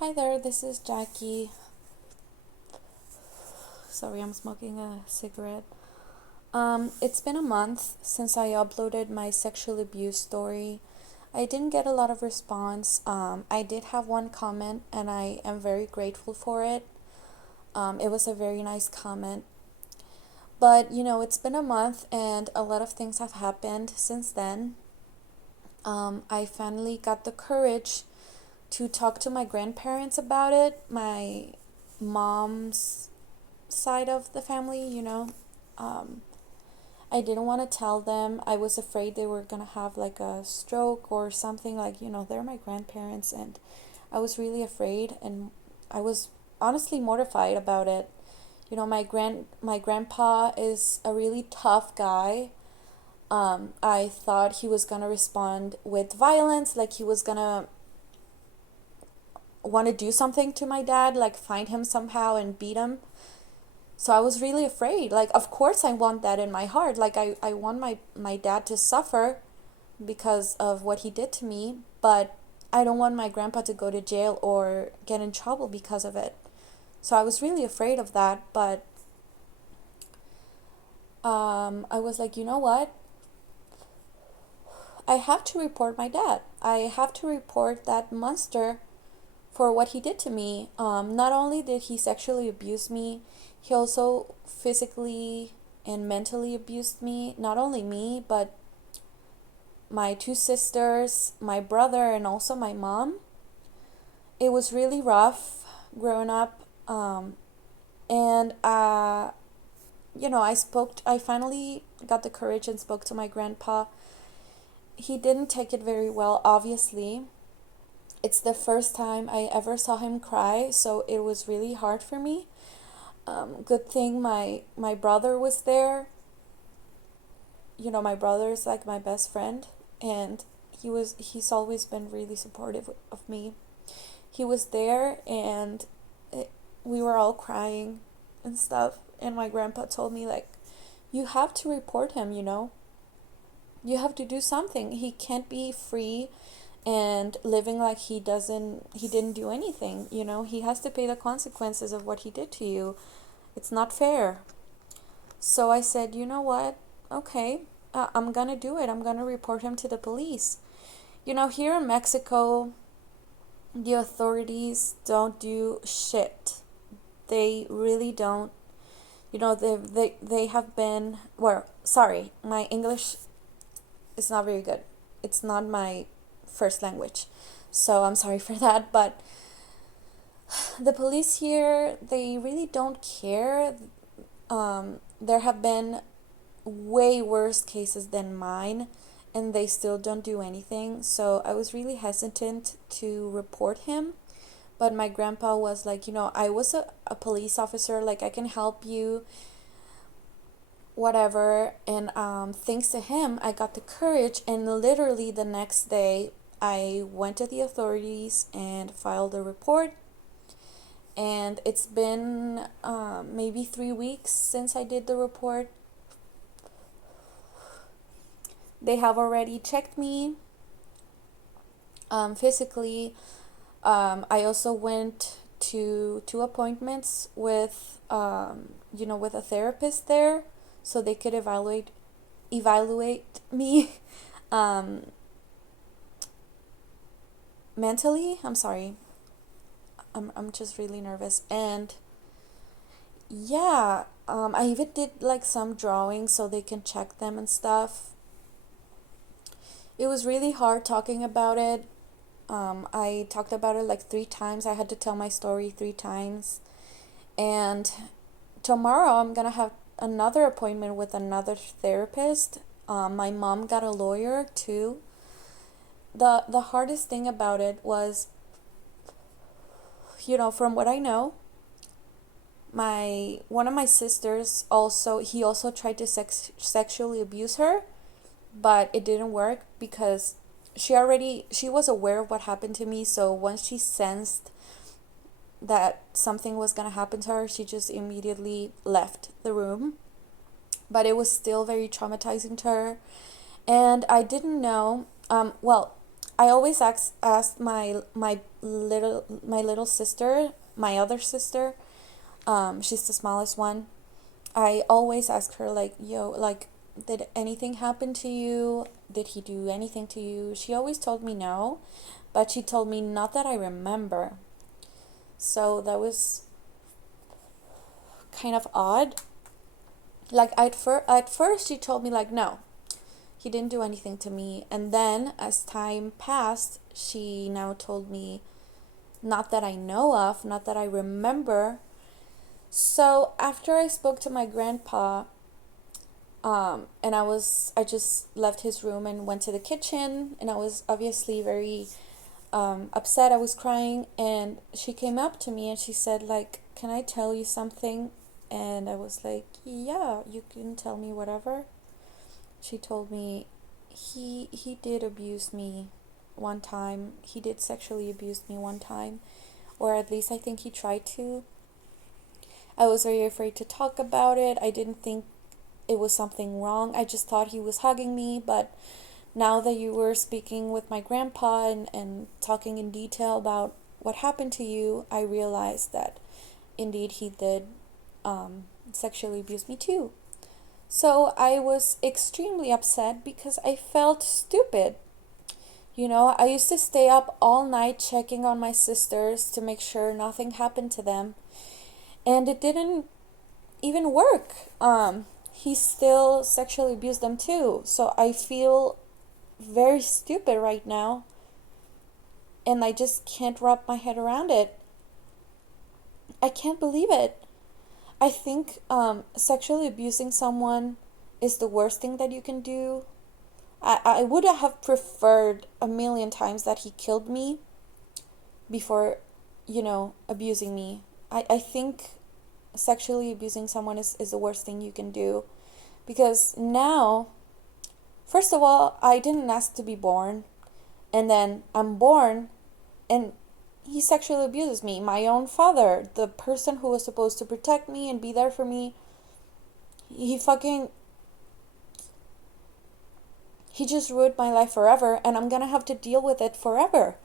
Hi there, this is Jackie. Sorry, I'm smoking a cigarette. It's been a month since I uploaded my sexual abuse story. I didn't get a lot of response. I did have one comment, and I am very grateful for it. It was a very nice comment. But, it's been a month, and a lot of things have happened since then. I finally got the courage to talk to my grandparents about it. My mom's side of the family. Um, I didn't want to tell them. I was afraid they were going to have like a stroke or something. They're my grandparents, and I was really afraid, and I was honestly mortified about it. My grandpa is a really tough guy. I thought he was going to respond with violence, like he was going to want to do something to my dad, like find him somehow and beat him. So I was really afraid. Like, of course, I want that in my heart. Like, I want my dad to suffer because of what he did to me, but I don't want my grandpa to go to jail or get in trouble because of it. So I was really afraid of that, but I was like, you know what? I have to report my dad. I have to report that monster for what he did to me. Not only did he sexually abuse me, he also physically and mentally abused me. Not only me, but my two sisters, my brother, and also my mom. It was really rough growing up. And I finally got the courage and spoke to my grandpa. He didn't take it very well, obviously. It's the first time I ever saw him cry, so it was really hard for me. Good thing my brother was there. My brother is like my best friend, and he's always been really supportive of me. He was there, and we were all crying and stuff, and my grandpa told me, like, you have to report him. You have to do something. He can't be free and living like he didn't do anything. He has to pay the consequences of what he did to you. It's not fair. So I said, you know what? Okay, I'm gonna do it. I'm gonna report him to the police. Here in Mexico, the authorities don't do shit. They really don't. They have been, well, sorry, my English is not very good. It's not my first language. So I'm sorry for that, but the police here, they really don't care. There have been way worse cases than mine, and they still don't do anything. So I was really hesitant to report him. But my grandpa was like, I was a police officer, like, I can help you, whatever. And thanks to him, I got the courage. And literally the next day, I went to the authorities and filed a report. And it's been maybe 3 weeks since I did the report. They have already checked me physically. I also went to two appointments with with a therapist there, so they could evaluate me um, mentally. I'm sorry. I'm just really nervous. And yeah, I even did like some drawings so they can check them and stuff. It was really hard talking about it. I talked about it like 3 times. I had to tell my story 3 times. And tomorrow I'm gonna have another appointment with another therapist. My mom got a lawyer too. The hardest thing about it was, from what I know, my one of my sisters he also tried to sexually abuse her, but it didn't work because she was aware of what happened to me. So once she sensed that something was going to happen to her, she just immediately left the room. But it was still very traumatizing to her. And I didn't know, well, I always ask my little sister, my other sister, she's the smallest one. I always ask her, like, yo, like, did anything happen to you? Did he do anything to you? She always told me no, but she told me not that I remember. So that was kind of odd. Like, at first she told me, like, no, he didn't do anything to me. And then as time passed, she now told me, not that I know of, not that I remember. So after I spoke to my grandpa, and I just left his room and went to the kitchen, and I was obviously very upset. I was crying, and she came up to me and she said, like, can I tell you something? And I was like, yeah, you can tell me whatever. She told me he did abuse me one time. He did sexually abuse me one time, or at least I think he tried to. I was very afraid to talk about it. I didn't think it was something wrong. I just thought he was hugging me. But now that you were speaking with my grandpa and talking in detail about what happened to you, I realized that indeed he did sexually abuse me too. So I was extremely upset because I felt stupid. You know, I used to stay up all night checking on my sisters to make sure nothing happened to them. And it didn't even work. He still sexually abused them too. So I feel very stupid right now. And I just can't wrap my head around it. I can't believe it. I think sexually abusing someone is the worst thing that you can do. I would have preferred a million times that he killed me before, abusing me. I think sexually abusing someone is the worst thing you can do. Because now, first of all, I didn't ask to be born. And then I'm born and he sexually abuses me. My own father, the person who was supposed to protect me and be there for me, he just ruined my life forever, and I'm gonna have to deal with it forever.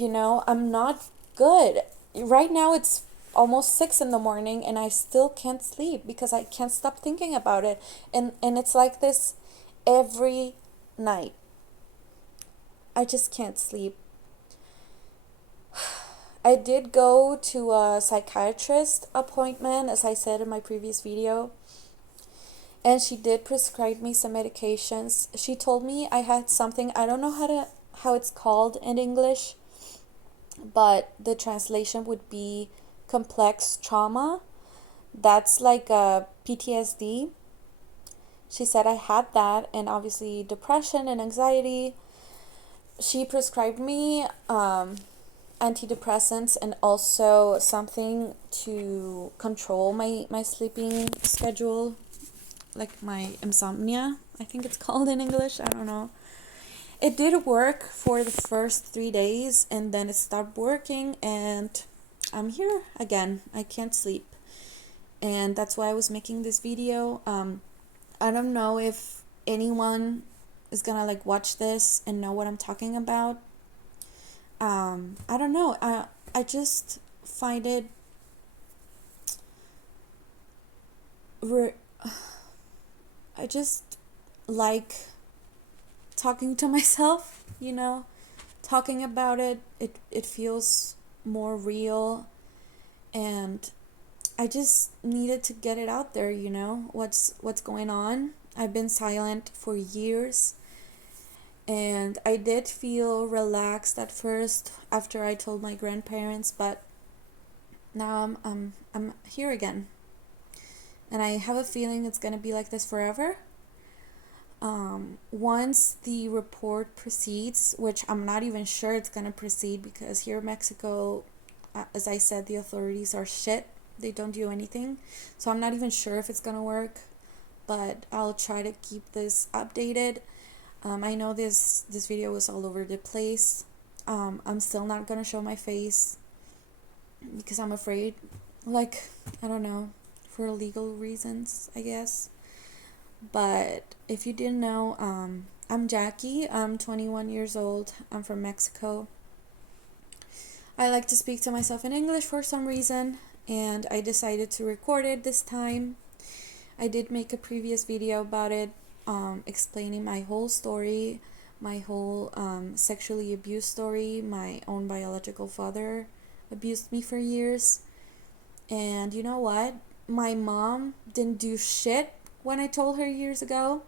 I'm not good. Right now it's almost 6 in the morning and I still can't sleep because I can't stop thinking about it. And it's like this every night. I just can't sleep. I did go to a psychiatrist appointment, as I said in my previous video, and she did prescribe me some medications. She told me I had something, I don't know how it's called in English, but the translation would be complex trauma. That's like a PTSD. She said I had that, and obviously depression and anxiety. She prescribed me antidepressants and also something to control my sleeping schedule, like my insomnia, I think it's called in English. I don't know. It did work for the first 3 days, and then it stopped working, and I'm here again. I can't sleep. And that's why I was making this video. I don't know if anyone is gonna like watch this and know what I'm talking about. I don't know. I just find it I just like talking to myself, talking about it. It feels more real, and I just needed to get it out there, what's going on. I've been silent for years, and I did feel relaxed at first after I told my grandparents, but now I'm here again. And I have a feeling it's going to be like this forever. Once the report proceeds, which I'm not even sure it's going to proceed, because here in Mexico, as I said, the authorities are shit. They don't do anything. So I'm not even sure if it's going to work, but I'll try to keep this updated. I know this video was all over the place. I'm still not going to show my face because I'm afraid. Like, I don't know, for legal reasons, I guess. But if you didn't know, I'm Jackie. I'm 21 years old. I'm from Mexico. I like to speak to myself in English for some reason, and I decided to record it this time. I did make a previous video about it, explaining my whole story, my whole sexually abused story. My own biological father abused me for years. And you know what? My mom didn't do shit when I told her years ago.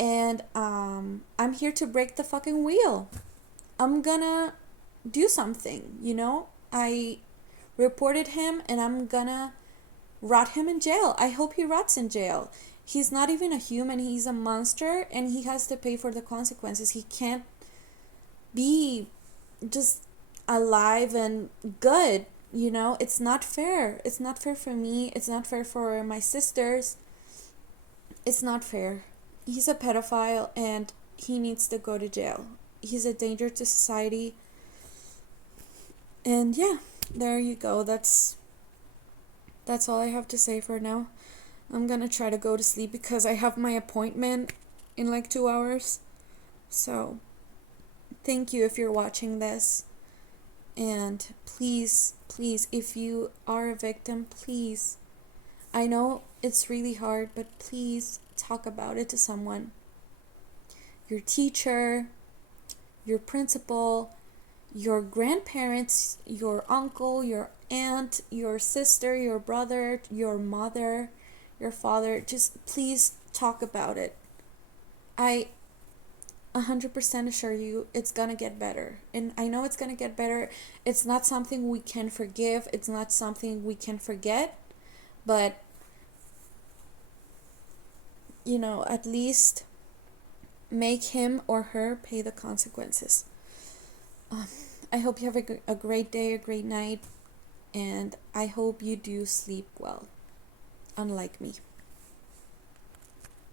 And I'm here to break the fucking wheel. I'm gonna do something, you know? I reported him and I'm gonna rot him in jail. I hope he rots in jail. He's not even a human, he's a monster, and he has to pay for the consequences. He can't be just alive and good, you know? It's not fair. It's not fair for me. It's not fair for my sisters. It's not fair. He's a pedophile and he needs to go to jail. He's a danger to society. And yeah, there you go. That's all I have to say for now. I'm gonna try to go to sleep because I have my appointment in like 2 hours. So, thank you if you're watching this. And please, please, if you are a victim, please. I know it's really hard, but please talk about it to someone. Your teacher, your principal, your grandparents, your uncle, your aunt, your sister, your brother, your mother, your father. Just please talk about it. I 100% assure you it's gonna get better. And I know it's gonna get better. It's not something we can forgive. It's not something we can forget. But, you know, at least make him or her pay the consequences. I hope you have a great day, a great night, and I hope you do sleep well, unlike me.